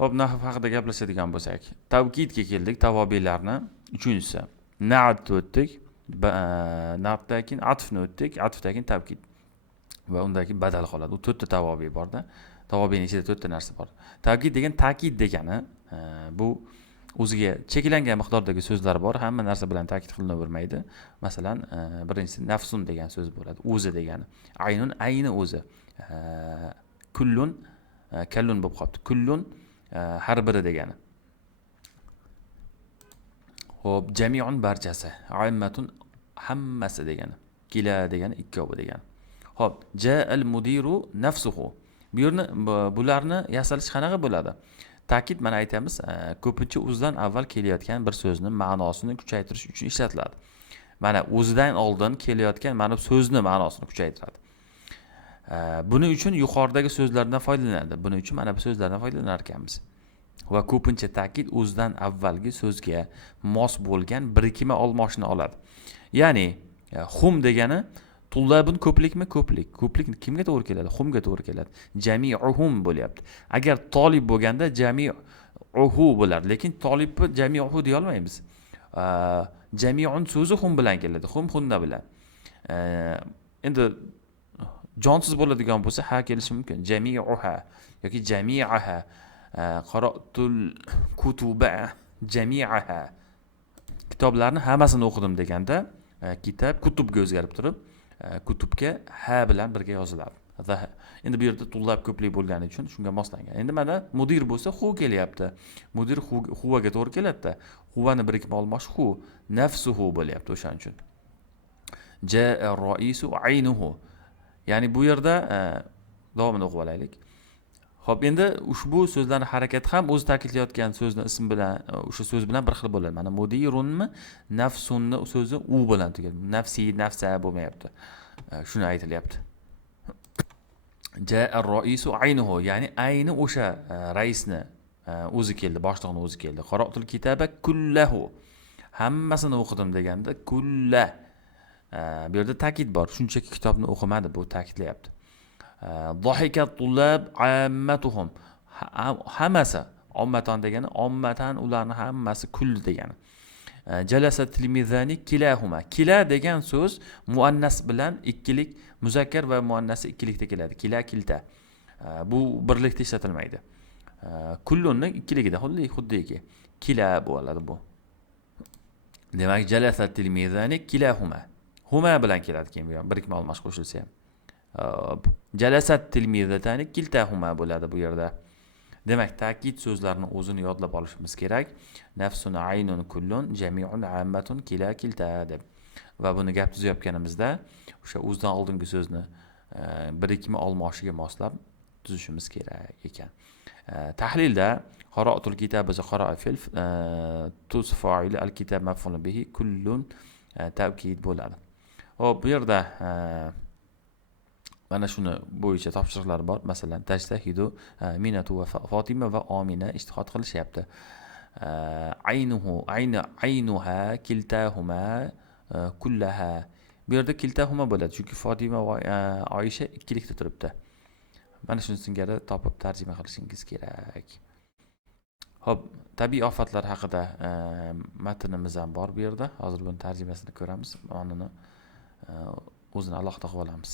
Hop, nahv haqida gaplashadigan bo'lsak, tavkidga keldik, tavobelarni. Uchinchisi, na'atni o'tdik. Na'atdan keyin atfni o'tdik, atfdan keyin tavkid va undan keyin badal qoladi. U to'rtta tavobe borda. Tavobening ichida to'rtta narsa bor. Tavkid degan ta'kid degani, bu o'ziga cheklangan miqdordagi so'zlar bor, hamma narsa bilan ta'kid qilinavermaydi. Masalan, birinchisi nafsun degan so'z bo'ladi, o'zi degani. Aynun ayni o'zi. Kullun kallun bo'lib qolibdi. Kullun har biri degani. Xo'p, jami'un barchasi, ammatun hammasi degani. Kila degani ikkovi degani. Xo'p, ja'al mudiru nafsuhu. Bularni yasalish qanaqa bo'ladi? Ta'kid mana aytamiz, ko'pincha o'zidan avval kelayotgan bir so'zni ma'nosini kuchaytirish uchun ishlatiladi. Mana o'zidan oldin kelayotgan mana so'zni ma'nosini kuchaytiradi. Buning uchun yuqoridagi so'zlardan foydalanadi. Buning uchun mana bu so'zlardan foydalanar ekanmiz. Va ko'pincha ta'kid o'zidan avvalgi so'zga mos bo'lgan birikma olmoshni oladi. Ya'ni hum degani tullabun ko'plikmi? Ko'plik. Ko'plik kimga to'g'ri keladi? Humga to'g'ri keladi. Jami'uhum bo'lyapti. Agar tolib bo'lganda jami'uhu bo'lar, lekin tolibni jami'uhu deya olmaymiz. Jami'un so'zi hum bilan keladi. Hum hunna bilan. Endi jonsiz bo'ladigan bo'lsa ha kelishi mumkin. Jami'uha yoki jami'aha. Qara'tul kutuba jami'aha. Kitoblarni hammasini o'qidim deganda kitob kutubga o'zgarib turib, kutubga ha bilan birga yoziladi. Endi bu yerda tullab ko'plik bo'lgani uchun shunga moslangan. Endi mana mudir bo'lsa hu kelyapti. Mudir huvaga to'g'ri keladi-da. Huvani birikma olmosh hu, nafsuhu bo'lyapti o'shaning uchun. Ja'a ar-ra'isu aynuhu. Ya'ni bu yerda davomini o'qib olaylik. Xo'p, endi ushbu so'zlarning harakati ham o'zi ta'kidlayotgan so'zni ism bilan, o'sha so'z bilan bir xil bo'ladi. Mana mudirunmi, nafsunni so'zi u bilan tugadi. Nafsi, nafsa bo'lmayapti. Shuni aytilyapti. Ja'a ar-ra'isu aynuhu, ya'ni ayni o'sha raisni o'zi keldi, boshliqni o'zi keldi. Qara'tul kitaba kullahu. Hammasini o'qidim deganda kulla. Bu yerda ta'kid bor. Shunchaki kitobni o'qimadi, bu ta'kidlayapti. Dhahikat tullab ammatuhum. Hammasi, ommatan degani ommatan ularning hammasi kull degani. Jalasa tilmizani kilahuma. Kila degan so'z muannas bilan ikkilik, muzakkar va muannasi ikkilikda keladi. Kila kilta. Bu birlikda ishlatilmaydi. Kullunni ikkiligida xuddiki kila bo'ladi bu. Demak, jalasa tilmizani kilahuma. Huma bilan keladi keyin bu ham birikma olmosh qo'shilsa ham. Jalasat tilmizatani kiltahuma bo'ladi bu yerda. Demak, ta'kid so'zlarini o'zini yodlab olishimiz kerak. Nafsun aynun kullun jami'un ammatun kila kilta deb. Va buni gap tuzayotganimizda o'sha o'zidan oldingi so'zni birikma olmoshiga moslab tuzishimiz kerak ekan. Tahlilda qara'tul kitab biza qara'a fil tus fa'ili al-kitab maf'ul bihi kullun ta'kid bo'ladi. Hop, bu yerda mana shuni bo'yicha topshiriqlar bor. Masalan, tajtahidu Minatu va Fatima va Omina ijtihod qilishyapti. Aynuha kiltahuma kullaha. Bu yerda kiltahuma bo'ladi, chunki Fatima va Oysha ikkilikda turibdi. Mana shuni singari topib tarjima qilishingiz kerak. Xo'p, tabiiy ofatlar haqida matnimiz ham bor bu yerda. Hozir buni tarjimasini ko'ramiz. O'zini alohida qilib olamiz.